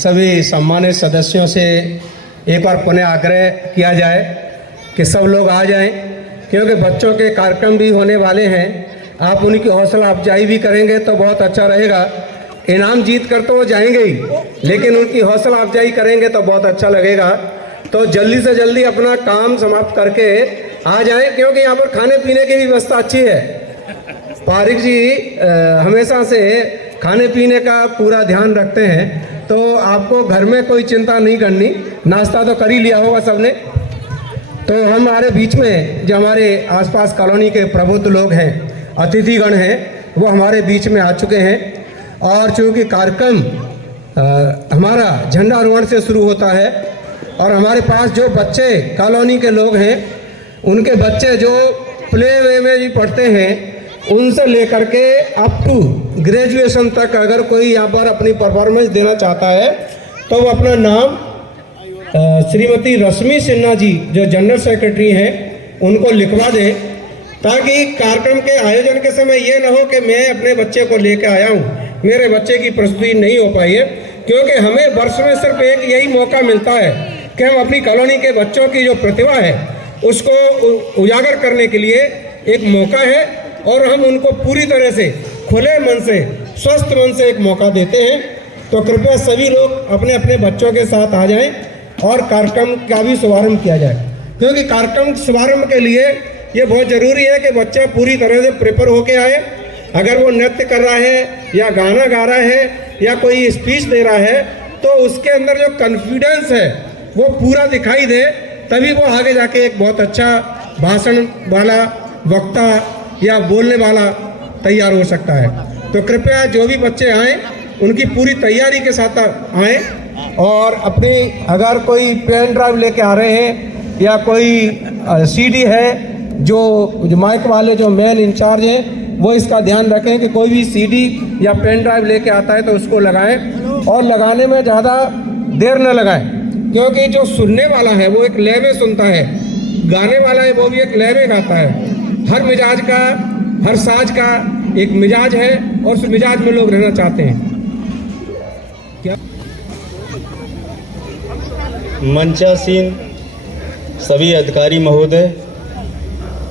सभी सम्मानित सदस्यों से एक बार पुनः आग्रह किया जाए कि सब लोग आ जाएं, क्योंकि बच्चों के कार्यक्रम भी होने वाले हैं। आप उनकी हौसला अफजाई भी करेंगे तो बहुत अच्छा रहेगा। इनाम जीत कर तो वो जाएंगे ही, लेकिन उनकी हौसला अफजाई करेंगे तो बहुत अच्छा लगेगा। तो जल्दी से जल्दी अपना काम समाप्त करके आ जाएं, क्योंकि यहाँ पर खाने पीने की भी व्यवस्था अच्छी है। पारिक जी हमेशा से खाने पीने का पूरा ध्यान रखते हैं, तो आपको घर में कोई चिंता नहीं करनी। नाश्ता तो कर ही लिया होगा सबने। तो हमारे बीच में जो हमारे आसपास कॉलोनी के प्रबुद्ध लोग हैं, अतिथिगण हैं, वो हमारे बीच में आ चुके हैं। और चूँकि कार्यक्रम हमारा झंडारोहण से शुरू होता है, और हमारे पास जो बच्चे कॉलोनी के लोग हैं, उनके बच्चे जो प्ले वे में भी पढ़ते हैं, उनसे लेकर के अप टू ग्रेजुएशन तक अगर कोई यहाँ पर अपनी परफॉर्मेंस देना चाहता है तो वो अपना नाम श्रीमती रश्मि सिन्हा जी जो जनरल सेक्रेटरी हैं उनको लिखवा दें, ताकि कार्यक्रम के आयोजन के समय ये ना हो कि मैं अपने बच्चे को लेकर आया हूँ, मेरे बच्चे की प्रस्तुति नहीं हो पाई है। क्योंकि हमें वर्ष में सिर्फ एक यही मौका मिलता है कि हम अपनी कॉलोनी के बच्चों की जो प्रतिभा है उसको उजागर करने के लिए एक मौका है, और हम उनको पूरी तरह से खुले मन से, स्वस्थ मन से एक मौका देते हैं। तो कृपया सभी लोग अपने अपने बच्चों के साथ आ जाएं और कार्यक्रम का भी शुभारंभ किया जाए, क्योंकि कार्यक्रम शुभारंभ के लिए ये बहुत ज़रूरी है कि बच्चा पूरी तरह से प्रिपेयर होके आए। अगर वो नृत्य कर रहा है या गाना गा रहा है या कोई स्पीच दे रहा है, तो उसके अंदर जो कॉन्फिडेंस है वो पूरा दिखाई दे, तभी वो आगे जाके एक बहुत अच्छा भाषण वाला वक्ता या बोलने वाला तैयार हो सकता है। तो कृपया जो भी बच्चे आएँ उनकी पूरी तैयारी के साथ आएँ, और अपनी अगर कोई पेन ड्राइव लेके आ रहे हैं या कोई सीडी है, जो माइक वाले जो मेन इंचार्ज हैं वो इसका ध्यान रखें कि कोई भी सीडी या पेन ड्राइव लेके आता है तो उसको लगाएं, और लगाने में ज़्यादा देर न लगाएं, क्योंकि जो सुनने वाला है वो एक लय में सुनता है, गाने वाला है वो भी एक लय में गाता है। हर मिजाज का, हर साज का एक मिजाज है, और उस मिजाज में लोग रहना चाहते हैं। क्या मंचासीन सभी अधिकारी महोदय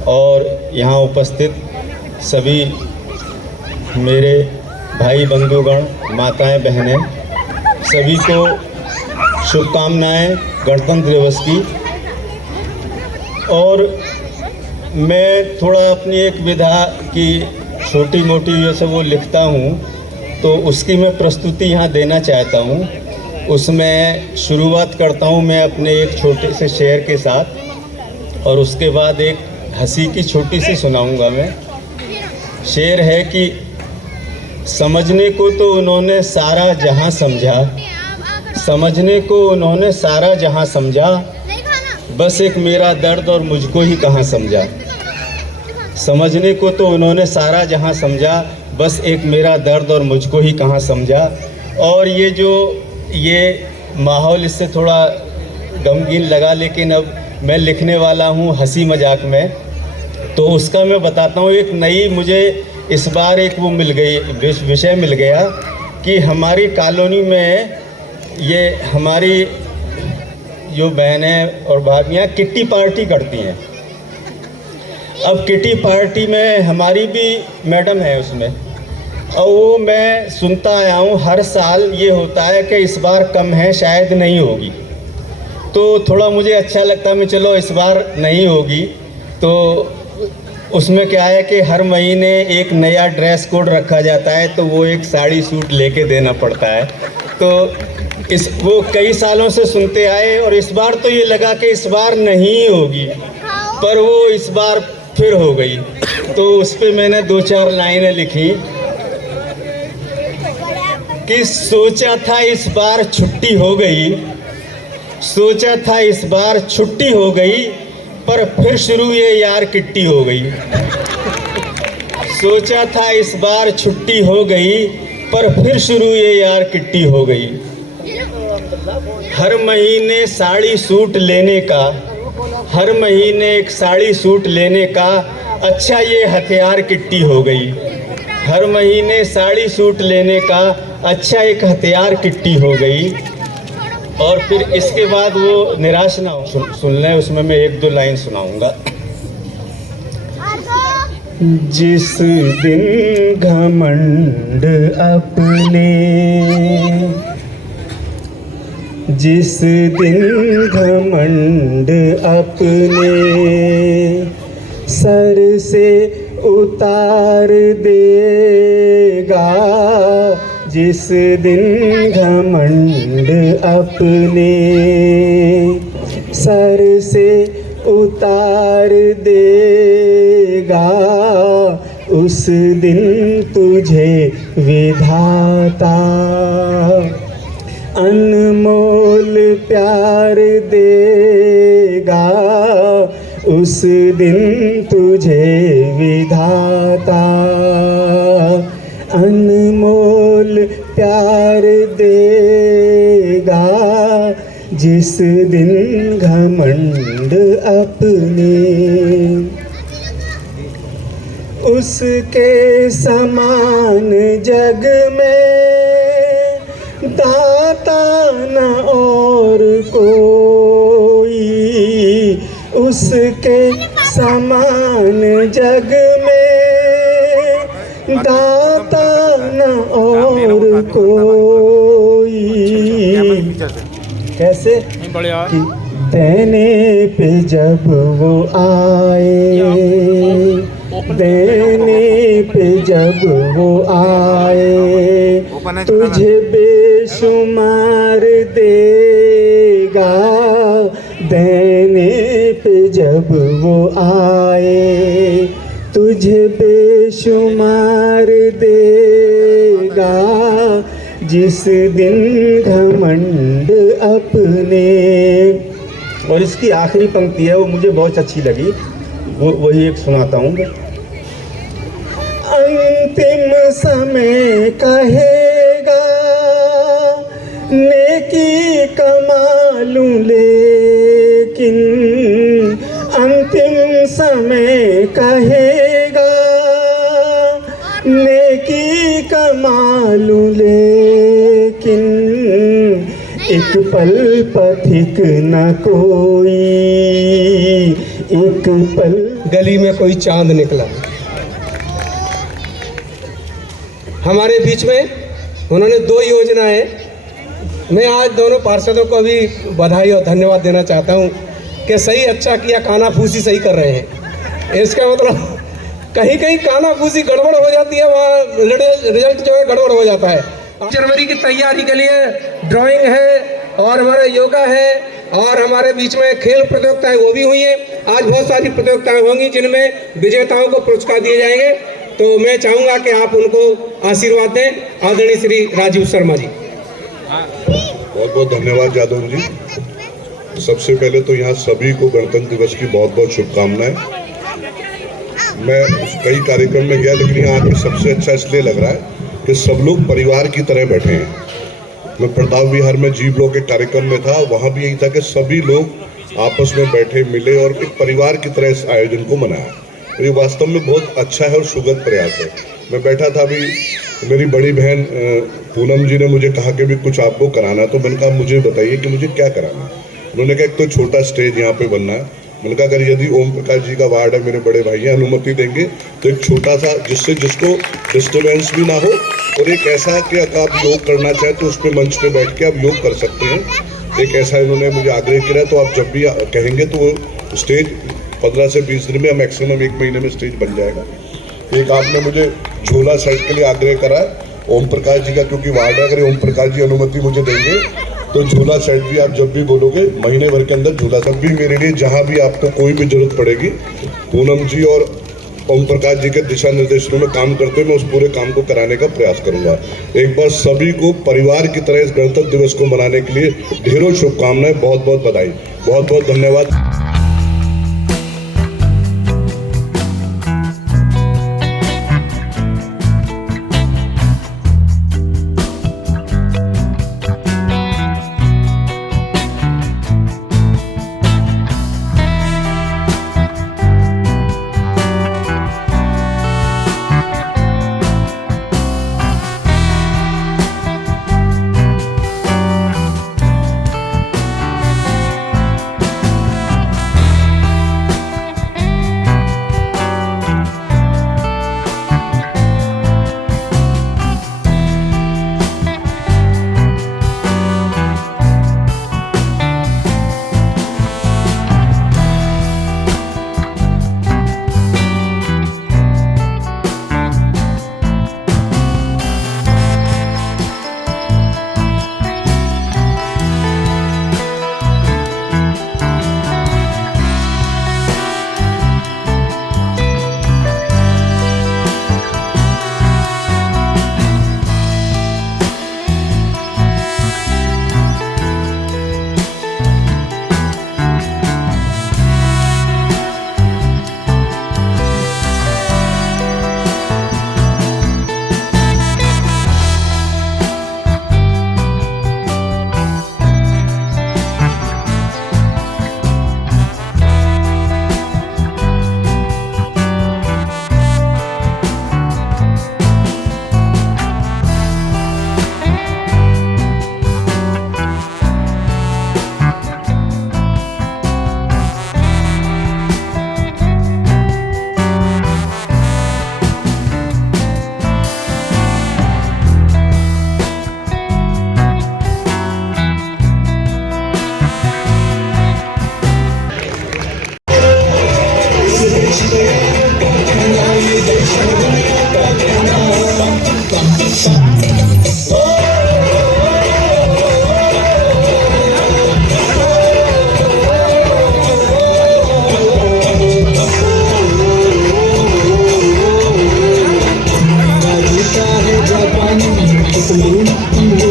और यहाँ उपस्थित सभी मेरे भाई बंधुगण, माताएं, बहनें, सभी को शुभकामनाएं गणतंत्र दिवस की। और मैं थोड़ा अपनी एक विधा की छोटी मोटी जैसे वो लिखता हूँ, तो उसकी मैं प्रस्तुति यहाँ देना चाहता हूँ। उसमें शुरुआत करता हूँ मैं अपने एक छोटे से शेर के साथ, और उसके बाद एक हंसी की छोटी सी सुनाऊंगा मैं। शेर है कि समझने को तो उन्होंने सारा जहां समझा, समझने को उन्होंने सारा जहां समझा, बस एक मेरा दर्द और मुझको ही कहाँ समझा। समझने को तो उन्होंने सारा जहां समझा, बस एक मेरा दर्द और मुझको ही कहाँ समझा। और ये माहौल इससे थोड़ा गमगीन लगा, लेकिन अब मैं लिखने वाला हूँ हंसी मजाक में, तो उसका मैं बताता हूँ। एक नई मुझे इस बार एक वो मिल गई, विषय मिल गया कि हमारी कॉलोनी में ये हमारी जो बहनें और भाभियाँ किट्टी पार्टी करती हैं। अब किट्टी पार्टी में हमारी भी मैडम है उसमें, और वो मैं सुनता आया हूँ हर साल ये होता है कि इस बार कम है, शायद नहीं होगी। तो थोड़ा मुझे अच्छा लगता है, मैं चलो इस बार नहीं होगी। तो उसमें क्या है कि हर महीने एक नया ड्रेस कोड रखा जाता है, तो वो एक साड़ी सूट लेके देना पड़ता है। तो वो कई सालों से सुनते आए, और इस बार तो ये लगा कि इस बार नहीं होगी, पर वो इस बार फिर हो गई। तो उस पर मैंने 2-4 लाइनें लिखी कि सोचा था इस बार छुट्टी हो गई, सोचा था इस बार छुट्टी हो गई, पर फिर शुरू ये यार किट्टी हो गई। सोचा था इस बार छुट्टी हो गई, पर फिर शुरू ये यार किट्टी हो गई। हर महीने साड़ी सूट लेने का, हर महीने एक साड़ी सूट लेने का, अच्छा ये हथियार किट्टी हो गई। हर महीने साड़ी सूट लेने का, अच्छा एक हथियार किट्टी हो गई। और फिर इसके बाद वो निराश ना हो, सुन लें, उसमें मैं 1-2 लाइन सुनाऊंगा। जिस दिन घमंड अपने, जिस दिन घमंड अपने सर से उतार देगा, जिस दिन घमंड अपने सर से उतार देगा, उस दिन तुझे विधाता अनमोल प्यार देगा, उस दिन तुझे विधाता अनमोल प्यार देगा, जिस दिन घमंड अपने। उसके समान जग में दाता न और कोई, उसके समान जग में दाता न और कोई। कैसे कि देने पे जब वो आए, देने पे जब वो आए, तुझे बेशुमार देगा, देने पे जब वो आए, तुझे बेशुमार देगा, जिस दिन घमंड अपने। और इसकी आखिरी पंक्ति है, वो मुझे बहुत अच्छी लगी, वही एक सुनाता हूँ। अंतिम समय कहेगा नेकी कमा लूं, लेकिन अंतिम समय कहेगा नेकी कमा लूं, लेकिन एक पल पथिक न कोई, एक पल गली में कोई चांद निकला। हमारे बीच में उन्होंने 2 योजनाएं, मैं आज दोनों पार्षदों को भी बधाई और धन्यवाद देना चाहता हूं कि सही अच्छा किया, कानाफूसी सही कर रहे हैं। इसका मतलब कहीं कहीं कानाफूसी गड़बड़ हो जाती है, वहाँ रिजल्ट जो है गड़बड़ हो जाता है। जनवरी की तैयारी के लिए ड्राइंग है और हमारा योगा है और हमारे बीच में खेल प्रतियोगिताएं वो भी हुई हैं। आज बहुत सारी प्रतियोगिताएं होंगी जिनमें विजेताओं को पुरस्कार दिए जाएंगे, तो मैं चाहूँगा कि आप उनको आशीर्वाद दें। आदरणीय श्री राजीव शर्मा जी। बहुत बहुत धन्यवाद यादव जी। सबसे पहले तो यहाँ सभी को गणतंत्र दिवस की बहुत बहुत शुभकामनाएं। मैं कई कार्यक्रम में गया, लेकिन यहाँ आकर सबसे अच्छा इसलिए लग रहा है कि सब लोग परिवार की तरह बैठे हैं। मैं प्रताप विहार में जी ब्लॉक के कार्यक्रम में था, वहाँ भी यही था कि सभी लोग आपस में बैठे मिले और एक परिवार की तरह इस आयोजन को मनाया। तो ये वास्तव में बहुत अच्छा है और सुगत प्रयास है। मैं बैठा था, अभी मेरी बड़ी बहन पूनम जी ने मुझे कहा कि भी कुछ आपको कराना, तो मैंने कहा मुझे बताइए कि मुझे क्या कराना है। उन्होंने कहा एक तो छोटा स्टेज यहाँ पे बनना है। मैंने कहा अगर यदि ओम प्रकाश जी का वार्ड है, मेरे बड़े भाई अनुमति देंगे तो एक छोटा सा, जिससे जिसको डिस्टर्बेंस भी ना हो, और एक ऐसा कि अगर आप योग करना चाहें तो उस पर मंच पे बैठ के आप योग कर सकते हैं। एक ऐसा इन्होंने मुझे आग्रह किया, तो आप जब भी कहेंगे तो वो स्टेज 15 से 20 दिन में, मैक्सिमम 1 महीने में स्टेज बन जाएगा। एक आपने मुझे झूला सेट के लिए आग्रह करा ओम प्रकाश जी का, क्योंकि वार्ड है, अगर ओम प्रकाश जी अनुमति मुझे देंगे तो झूला सेट भी आप जब भी बोलोगे महीने भर के अंदर झूला सेट भी मेरे लिए, जहाँ भी आपको कोई भी जरूरत पड़ेगी, पूनम जी और ओम प्रकाश जी के दिशा निर्देशों में काम करते हुए मैं उस पूरे काम को कराने का प्रयास करूंगा। एक बार सभी को परिवार की तरह इस गणतंत्र दिवस को मनाने के लिए ढेरों शुभकामनाएं, बहुत बहुत बधाई, बहुत बहुत धन्यवाद।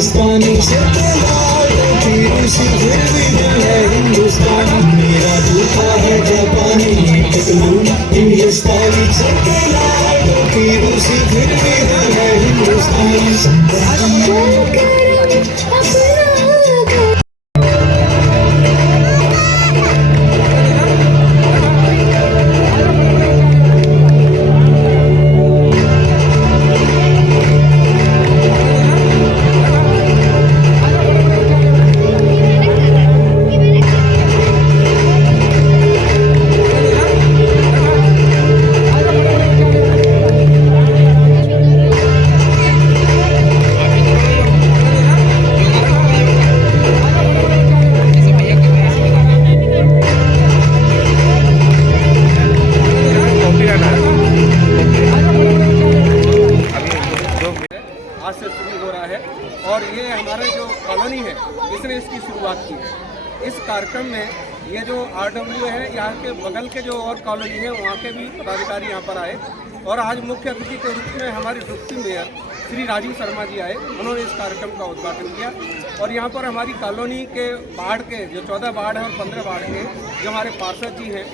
हिंदुस्तानी सबके लाडों की रूसी फिर भी दिल है हिंदुस्तानी मेरा जूता है जापानी पतलून हिंदुस्तानी सबके लाडों की रूसी फिर भी दिल है हिंदुस्तानी आज से शुरू हो रहा है और ये हमारे जो कॉलोनी है इसने इसकी शुरुआत की है। इस कार्यक्रम में ये जो RW है यहाँ के बगल के जो और कॉलोनी है वहाँ के भी पदाधिकारी यहाँ पर आए और आज मुख्य अतिथि के रूप में हमारे डिप्टी मेयर श्री राजीव शर्मा जी आए। उन्होंने इस कार्यक्रम का उद्घाटन किया और यहाँ पर हमारी कॉलोनी के वार्ड के जो 14 वार्ड है और 15 वार्ड के जो हमारे पार्षद जी हैं,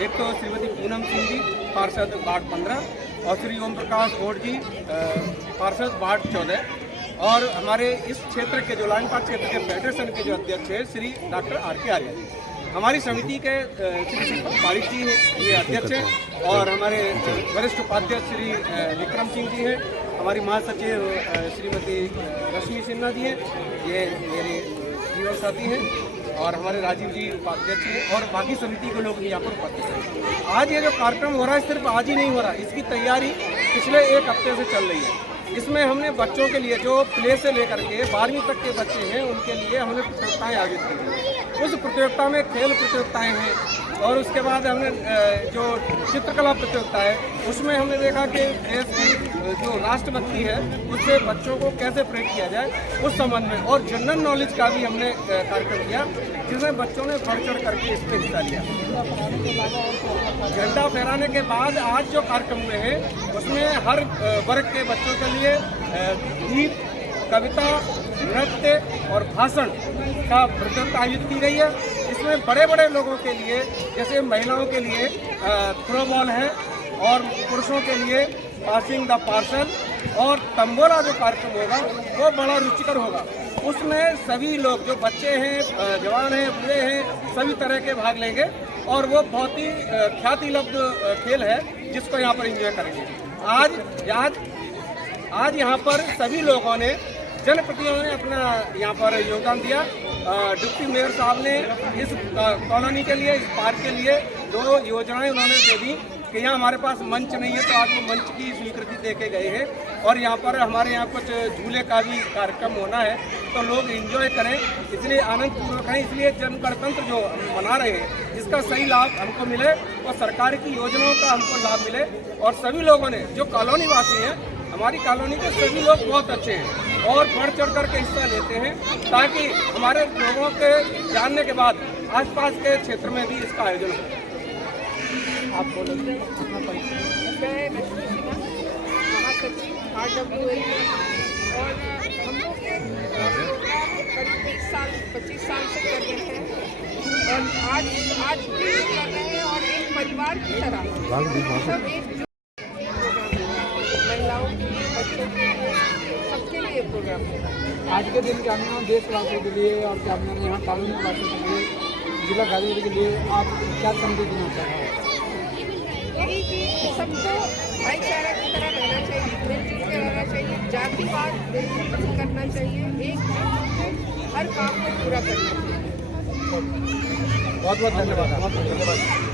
एक तो श्रीमती पूनम सिंह जी पार्षद वार्ड 15 और श्री ओम प्रकाश गौड़ जी पार्षद वार्ड 14 और हमारे इस क्षेत्र के जो लाइनपाट क्षेत्र के फेडरेशन के जो अध्यक्ष हैं श्री डॉक्टर RK आर्या जी, हमारी समिति के श्री दीपक पारिक जी हैं, ये अध्यक्ष हैं और हमारे वरिष्ठ उपाध्यक्ष श्री विक्रम सिंह जी हैं, हमारी महासचिव श्रीमती रश्मि सिन्हा जी हैं, ये मेरे जीवन साथी हैं और हमारे राजीव जी उपाध्यक्ष हैं और बाकी समिति के लोग यहाँ पर उपस्थित हैं। आज ये जो कार्यक्रम हो रहा है सिर्फ आज ही नहीं हो रहा, इसकी तैयारी पिछले 1 हफ्ते से चल रही है। इसमें हमने बच्चों के लिए जो प्ले से लेकर के 12वीं तक के बच्चे हैं उनके लिए हमने प्रतियोगिताएं आयोजित की। उस प्रतियोगिता में खेल प्रतियोगिताएं हैं और उसके बाद हमने जो चित्रकला प्रतियोगिता है उसमें हमने देखा कि देश की जो राष्ट्रभक्ति है उससे बच्चों को कैसे प्रेरित किया जाए उस संबंध में और जनरल नॉलेज का भी हमने कार्यक्रम किया जिसमें बच्चों ने बढ़ चढ़ करके इसमें हिस्सा लिया। झंडा फहराने के बाद आज जो कार्यक्रम हुए हैं उसमें हर वर्ग के बच्चों के लिए गीत, कविता, नृत्य और भाषण का प्रतियोगिता आयोजित की गई है। इसमें बड़े बड़े लोगों के लिए जैसे महिलाओं के लिए थ्रो बॉल है और पुरुषों के लिए पासिंग द पार्सल और तंबोला जो कार्यक्रम होगा वो बड़ा रुचिकर होगा। उसमें सभी लोग जो बच्चे हैं, जवान हैं, बूढ़े हैं, सभी तरह के भाग लेंगे और वो बहुत ही ख्याति लब्ध खेल है जिसको यहाँ पर एंजॉय करेंगे। आज यहाँ पर सभी लोगों ने, जनप्रतिनिधियों ने अपना यहाँ पर योगदान दिया। डिप्टी मेयर साहब ने इस कॉलोनी के लिए, इस पार्क के लिए 2 योजनाएं उन्होंने दे दी कि यहाँ हमारे पास मंच नहीं है तो आज वो मंच की स्वीकृति दे के गए हैं और यहाँ पर हमारे यहाँ कुछ झूले का भी कार्यक्रम होना है तो लोग एंजॉय करें, इसलिए आनंदपूर्वक हैं। इसलिए जन गणतंत्र जो हम मना रहे हैं इसका सही लाभ हमको मिले और सरकार की योजनाओं का हमको लाभ मिले और सभी लोगों ने, जो कॉलोनी वासी हैं, हमारी कॉलोनी के सभी लोग बहुत अच्छे हैं और बढ़ चढ़ कर के हिस्सा लेते हैं ताकि हमारे लोगों के जानने के बाद आसपास के क्षेत्र में भी इसका आयोजन हो। आप बोलो कितना परिचय। मैं लक्ष्मी सिन्हा, महासचिव RWL और हम लोग करीब 25 साल से कर रहे हैं और आज भी कर रहे हैं और एक परिवार की तरह सब एक महिलाओं के लिए, बच्चों के लिए, सबके लिए प्रोग्राम होगा। आज के दिन ग्रामीण देशवासियों के लिए और ग्रामीण यहाँ कॉलोनी वासियों के लिए, जिला गाजीपुर के लिए आप क्या संदेश देना चाह रहे हैं? यही कि सबको भाईचारा की तरह रहना चाहिए, मिलजुल के रहना चाहिए, जातिवाद नहीं करना चाहिए, एकजुट से हर काम को पूरा करना चाहिए। बहुत बहुत धन्यवाद।